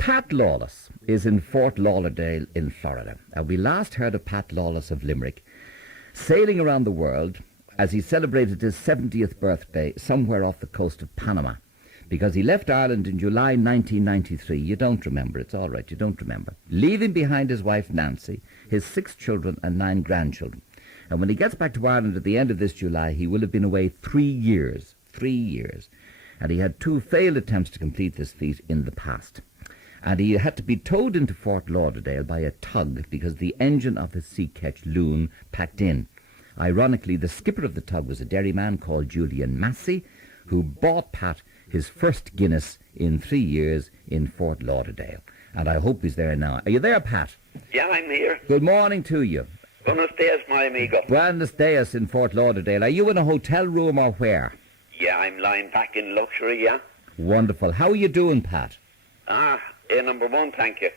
Pat Lawless is in Fort Lauderdale in Florida. And we last heard of Pat Lawless of Limerick sailing around the world as he celebrated his 70th birthday somewhere off the coast of Panama, because he left Ireland in July 1993. You don't remember. It's all right. You don't remember. Leaving behind his wife Nancy, his 6 children and 9 grandchildren. And when he gets back to Ireland at the end of this July, he will have been away 3 years. 3 years. And he had 2 failed attempts to complete this feat in the past. And he had to be towed into Fort Lauderdale by a tug because the engine of his sea ketch Loon packed in. Ironically, the skipper of the tug was a dairyman called Julian Massey, who bought Pat his first Guinness in 3 years in Fort Lauderdale. And I hope he's there now. Are you there, Pat? Yeah, I'm here. Good morning to you. Buenos dias, my amigo. Buenos dias in Fort Lauderdale. Are you in a hotel room or where? Yeah, I'm lying back in luxury, yeah. Wonderful. How are you doing, Pat? Number 1, thank you.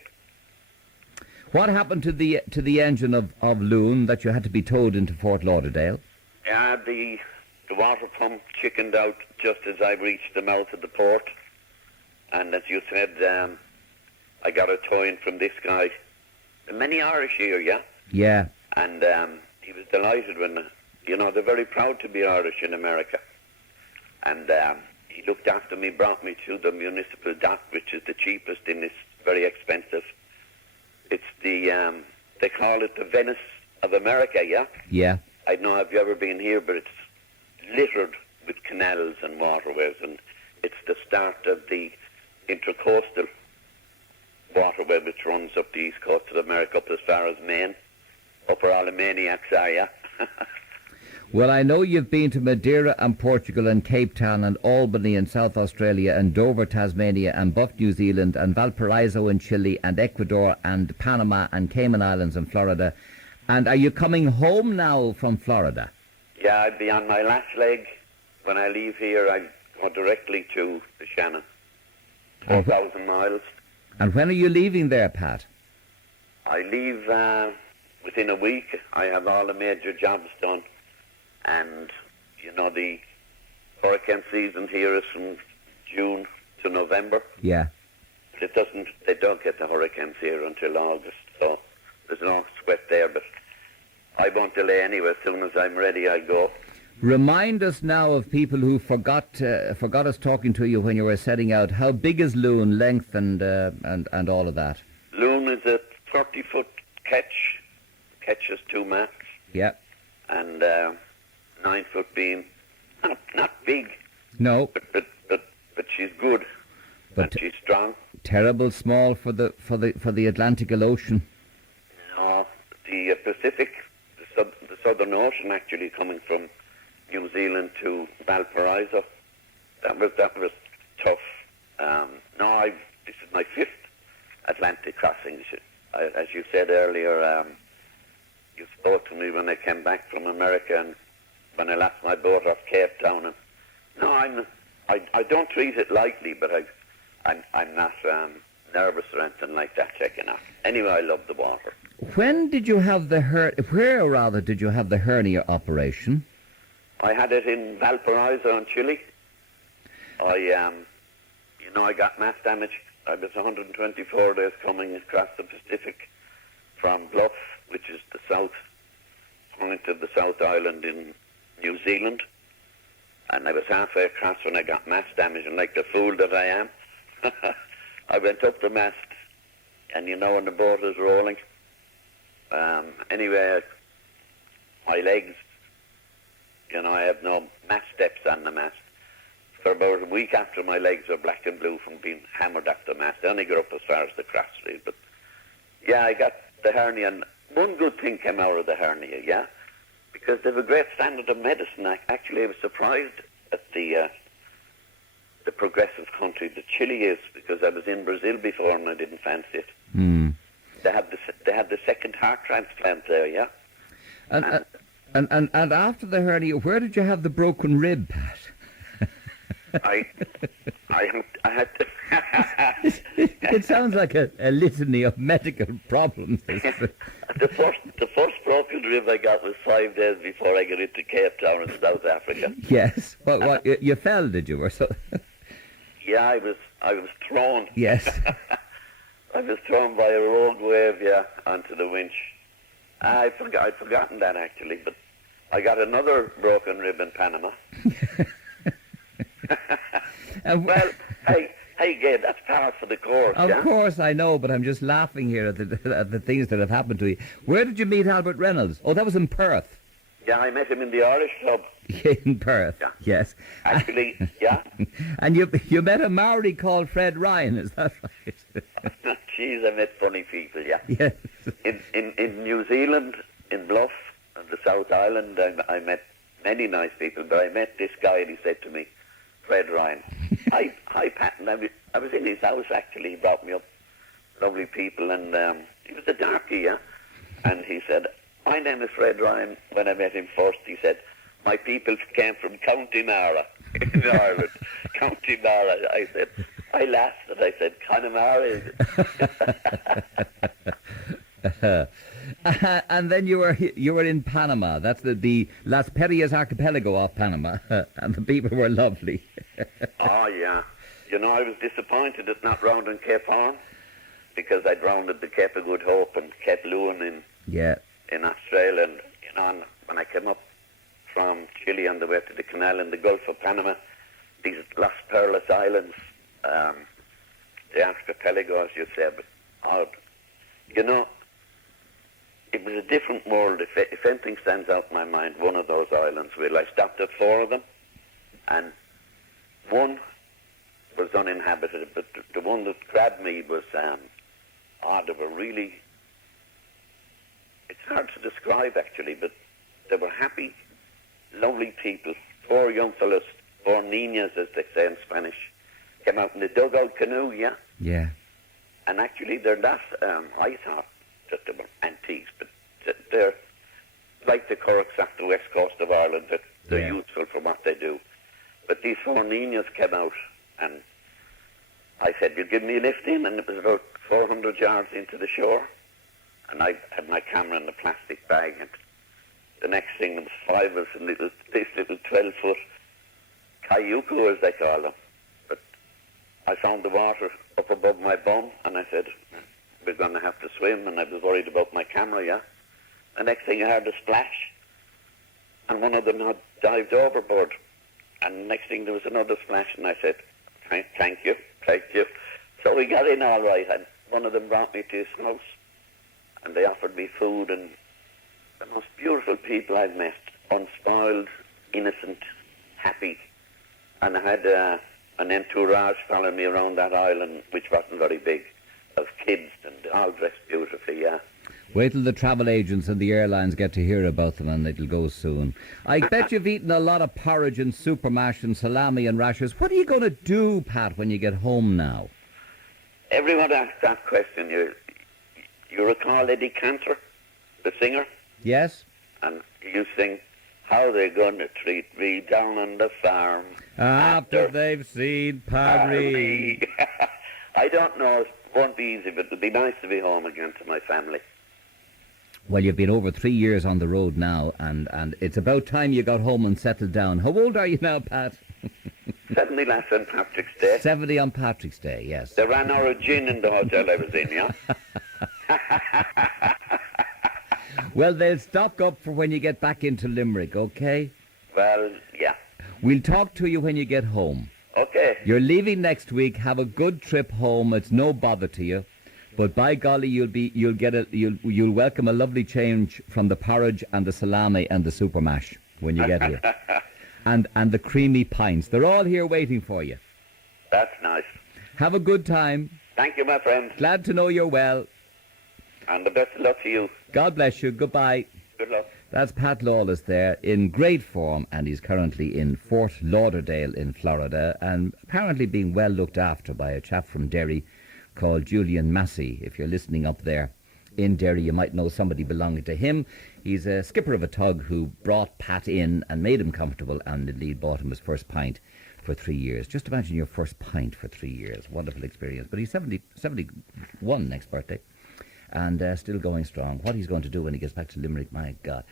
What happened to the engine of Loon that you had to be towed into Fort Lauderdale? The water pump chickened out just as I reached the mouth of the port. And as you said, I got a tow-in from this guy. Many Irish here, yeah? Yeah. And he was delighted when, they're very proud to be Irish in America. And he looked after me, brought me to the municipal dock, which is the cheapest and it's very expensive. It's they call it the Venice of America, yeah? Yeah. I don't know if you've ever been here, but it's littered with canals and waterways, and it's the start of the intercoastal waterway which runs up the east coast of America up as far as Maine, up where all the maniacs are, yeah? Well, I know you've been to Madeira and Portugal and Cape Town and Albany and South Australia and Dover, Tasmania and Buff, New Zealand and Valparaiso in Chile and Ecuador and Panama and Cayman Islands and Florida. And are you coming home now from Florida? Yeah, I'll be on my last leg. When I leave here, I go directly to the Shannon. 4,000 miles. And when are you leaving there, Pat? I leave within a week. I have all the major jobs done. And, the hurricane season here is from June to November. Yeah. They don't get the hurricanes here until August, so there's no sweat there, but I won't delay anyway. As soon as I'm ready, I go. Remind us now of people who forgot us talking to you when you were setting out. How big is Loon, length and all of that? Loon is a 30-foot ketch. Ketch has 2 masts. Yeah. And 9-foot beam. Not big. No. But she's good. But and she's strong. Terrible small for the Atlantic Ocean. No, the Pacific, the Southern Ocean, actually coming from New Zealand to Valparaiso. That was tough. This is my 5th Atlantic crossing. As you said earlier, you spoke to me when I came back from America and when I left my boat off Cape Town. And I don't treat it lightly, but I'm not nervous or anything like that checking out. Anyway, I love the water. When did you have where did you have the hernia operation? I had it in Valparaiso in Chile. I got mass damage. I was 124 days coming across the Pacific from Bluff, which is the south point of the South Island in New Zealand. And I was halfway across when I got mass damage, and like the fool that I am, I went up the mast, and when the boat is rolling, anyway, my legs, I have no mast steps on the mast. For about a week after, my legs were black and blue from being hammered off the mast. I only got up as far as the cross rail, but yeah, I got the hernia, and one good thing came out of the hernia, yeah, because they have a great standard of medicine. I was surprised at the progressive country that Chile is, because I was in Brazil before and I didn't fancy it. Mm. They had the second heart transplant there, yeah. And after the hernia, where did you have the broken rib, Pat? I had to. It sounds like a litany of medical problems. The first broken rib I got was 5 days before I got into Cape Town in South Africa. Yes. What you fell, did you, or so? Yeah, I was thrown. Yes. was thrown by a rogue wave, yeah, onto the winch. I'd forgotten that, actually, but I got another broken rib in Panama. Well, hey, Gay, that's par for the course, Of yeah? course, I know, but I'm just laughing here at the things that have happened to you. Where did you meet Albert Reynolds? Oh, that was in Perth. Yeah, I met him in the Irish club. In Perth, Yeah. yes. Actually, yeah. And you met a Maori called Fred Ryan, is that right? Jeez, I met funny people, yeah. Yes. In New Zealand, in Bluff, on the South Island, I met many nice people, but I met this guy and he said to me, Fred Ryan, hi Pat, and I was in his house actually, he brought me up, lovely people, and he was a darkie, yeah, and he said, my name is Fred Ryan. When I met him first, he said, my people came from County Mara in Ireland. County Mara. I said, I laughed and I said, Connemara is it? And then you were in Panama. That's the Las Perias archipelago off Panama, and the people were lovely. Oh, yeah. You know, I was disappointed at not rounding Cape Horn, because I'd rounded the Cape of Good Hope and Cape Lewin in Australia, and you know, and when I came up from Chile on the way to the canal in the Gulf of Panama, these Las Perlas Islands, the archipelago, as you said, but you know, it was a different world. If anything stands out in my mind, one of those islands, well, I stopped at 4 of them, and one was uninhabited, but the one that grabbed me was, they were really, it's hard to describe actually, but they were happy, lovely people. 4 young fellas, 4 niñas as they say in Spanish, came out in the dugout canoe, yeah? Yeah. And actually they're not, I thought that they were antiques, but they're like the Corks off the west coast of Ireland, that they're useful for what they do. But these 4 niñas came out, and I said, you give me a lift in, and it was about 400 yards into the shore, and I had my camera in the plastic bag, and the next thing was 5 of us in this little 12-foot cayuco, as they call them. But I found the water up above my bum, and I said, we're going to have to swim, and I was worried about my camera, yeah. The next thing I heard a splash, and one of them had dived overboard, and the next thing there was another splash, and I said, thank you. So we got in all right, and one of them brought me to his house, and they offered me food, and the most beautiful people I've met, unspoiled, innocent, happy, and I had an entourage following me around that island, which wasn't very big, of kids, and all dressed beautifully, yeah. Wait till the travel agents and the airlines get to hear about them, and it'll go soon. I bet you've eaten a lot of porridge and super mash and salami and rashers. What are you going to do, Pat, when you get home now? Everyone asks that question. You recall Eddie Cantor, the singer? Yes? And you sing, how they gonna treat me down on the farm After they've seen Padre. I don't know, it won't be easy, but it'll be nice to be home again to my family. Well, you've been over 3 years on the road now, and it's about time you got home and settled down. How old are you now, Pat? 70 last St. Patrick's Day. 70 on Patrick's Day, yes. They ran out of gin in the hotel I was in, yeah? Well, they'll stock up for when you get back into Limerick, okay? Well, yeah. We'll talk to you when you get home. Okay. You're leaving next week. Have a good trip home. It's no bother to you. But by golly, you'll welcome a lovely change from the porridge and the salami and the super mash when you get here. And the creamy pints. They're all here waiting for you. That's nice. Have a good time. Thank you, my friend. Glad to know you're well. And the best of luck to you. God bless you. Goodbye. Good luck. That's Pat Lawless there, in great form, and he's currently in Fort Lauderdale in Florida, and apparently being well looked after by a chap from Derry called Julian Massey. If you're listening up there in Derry, you might know somebody belonging to him. He's a skipper of a tug who brought Pat in and made him comfortable, and indeed bought him his first pint for 3 years. Just imagine your first pint for 3 years. Wonderful experience. But he's 71 next birthday, and still going strong. What he's going to do when he gets back to Limerick, my God.